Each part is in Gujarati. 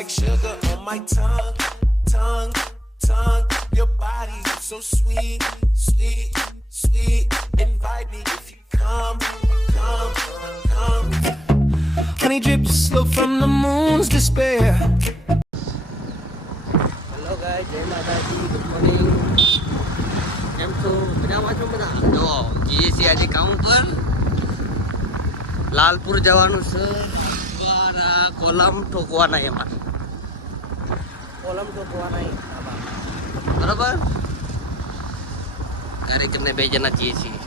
like sugar on my tongue, tongue, tongue. Your body so sweet, sweet, sweet. Invite me if you come, come, come. Honey drips slow from the moon's despair. Hello guy જય માતાજી ગુડ મોર્નિંગ કેમ છો મજામાં છો બધા જો જઈએ છીએ આજે કામ પર લાલપુર જવાનું છે દ્વારા કોલમ ઠોકવાના એમાં કોલમ ઠોકવાના બરાબર? કાર્યક્રમને બે જણા જઈએ છીએ?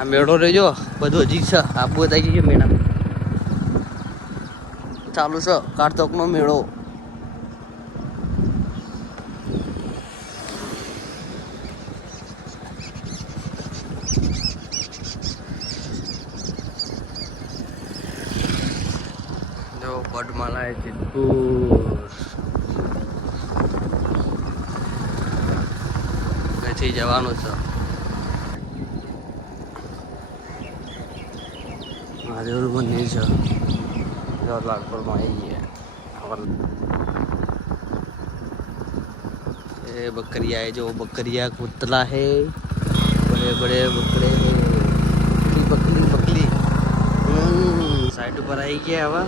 આ મેળો રહેજો. બધું હજી છે. આબુ થઈ જઈએ મેળા. ચાલુ છે. કાર્તકનો મેળો. જો પટમાલા એ ચિત્તપુર અહીંથી જવાનું છે મહાદેવનું મંદિર છે जो लालपुर में आई है और ये बकरिया है जो बकरिया कुतला है बड़े बड़े बकरे हैं बकरी बकरी बकरी हम्म, साइड ऊपर आई गया हवा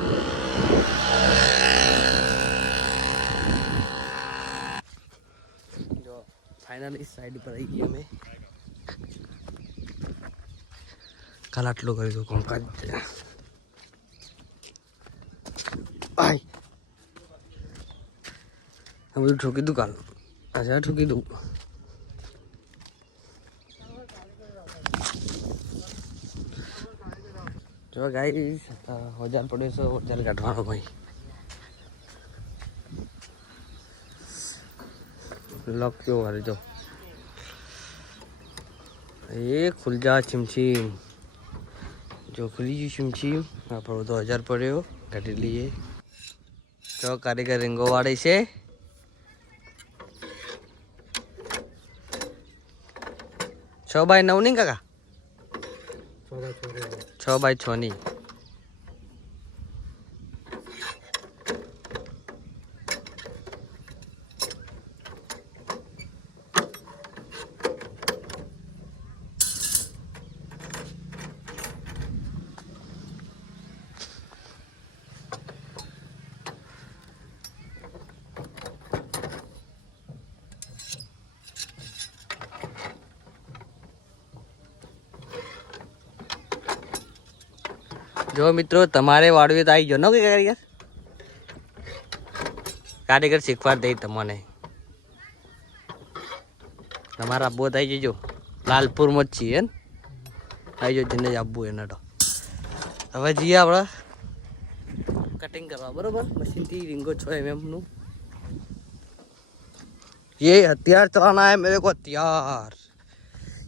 જો ફાઇનલી સાઈડ પર આવી ગયા અમે. કાલ આટલું કરીશું કોમકાજ ભાઈ બધું ઠોકી દઉં કાલ. આજે ઠોકી દઉં. જો ગાઈ હજાર પડ્યો છે હજાર કાઢવાનો ભાઈ લોક કેવો હારે જો? એ ખુલજા છીમછીમ જો ખુલી ગયું છીમછીમ આપણો તો હજાર પડ્યો, કાઢી લઈએ. તો કારીગર રીંગો વાળી છે. છ બાય નવ નહીં કાકા? છ બાય છ જો મિત્રો તમારે વાળવી તો આવી ગયો ને કારીગર કારીગર શીખવા દઈ તમને તમારા આબુ થઈ જજો લાલપુરમાં જ છીએ ને આવી જજો જેને જ આપવું એના તો હવે જઈએ આપણે કટિંગ કરવા બરોબર મશીનથી રીંગો છો એમ નું ये हथियार चलाना है मेरे को हथियार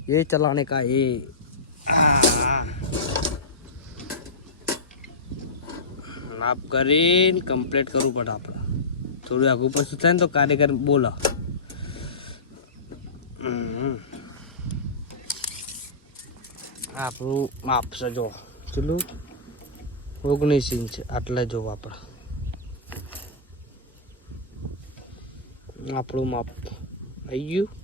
ये चलाने का ये નાપ કરીને કમ્પ્લીટ કરવું પડે આપણે થોડું આગું પાછું થાય ને તો કાર્યકર બોલો. આપણું માપશે જો, કેટલું? ઓગણીસ ઇંચ, આટલે જોવો આપણે. આપણું માપ. આવી ગયું?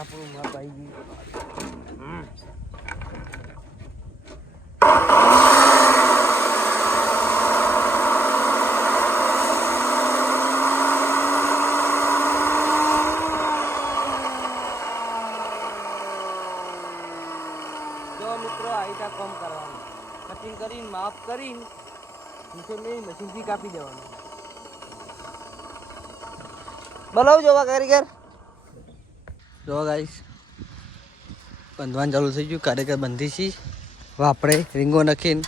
આપણું માપ આવી ગયું. મિત્રો, આ કોમ કરવાનું. કટિંગ કરીને માફ કરીને, નીચે મેં મશીનથી કાપી દેવાનું. જોવા કારીગર. જો ગાઈસ બંધવાનું ચાલુ થઈ ગયું. કાર્યકર બંધી છી. આપણે રીંગો નાખીને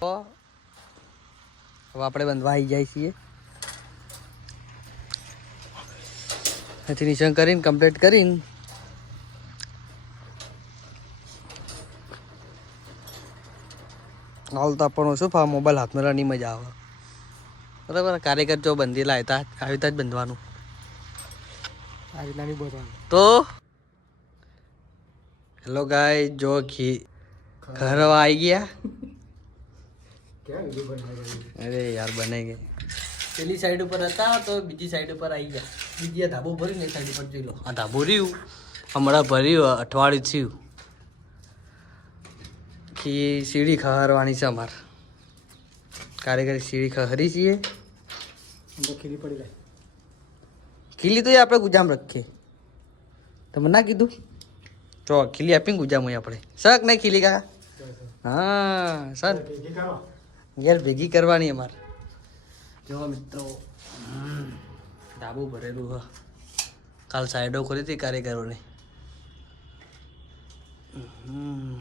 તો હવે આપણે બંધવા આવી જાય છીએ. ફિનિશિંગ કરીને કમ્પ્લીટ કરીને હાલ તો આપણો શું ફા મોબાઈલ હાથમાં રહેવાની મજા આવે. બરાબર કાર્યકર જો બંધી લાવતા આવી રીતે જ બંધવાનું આ રીતના નહીં બોલવાનું તો? હેલો ગાય જો ઘી ઘર આવી ગયા. અરે યાર બને ગઈ પેલી સાઈડ ઉપર હતા તો બીજી સાઈડ ઉપર આવી ગયા. બીજી આ ધાબો ભરીને એ સાઈડ ઉપર જોઈ લો. આ ધાબો રહ્યું? હમણાં ભર્યું અઠવાડિયું થયું. ખી સીડી ખહરવાની છે અમારે. કારીગરી સીડી ખહરી છીએ. ખીરી પડી જાય. ખીલી તો આપણે ગુજામ રાખીએ. તમે ના કીધું? તો ખીલી આપીને ગુજામ હોય આપણે. શક નહીં ખીલી કાકા? હા સર યાર ભેગી કરવાની અમારે. જો, મિત્રો. ડાબુ ભરેલું, હ. કાલ સાઈડો ખોલી હતી કારીગરોને હમ.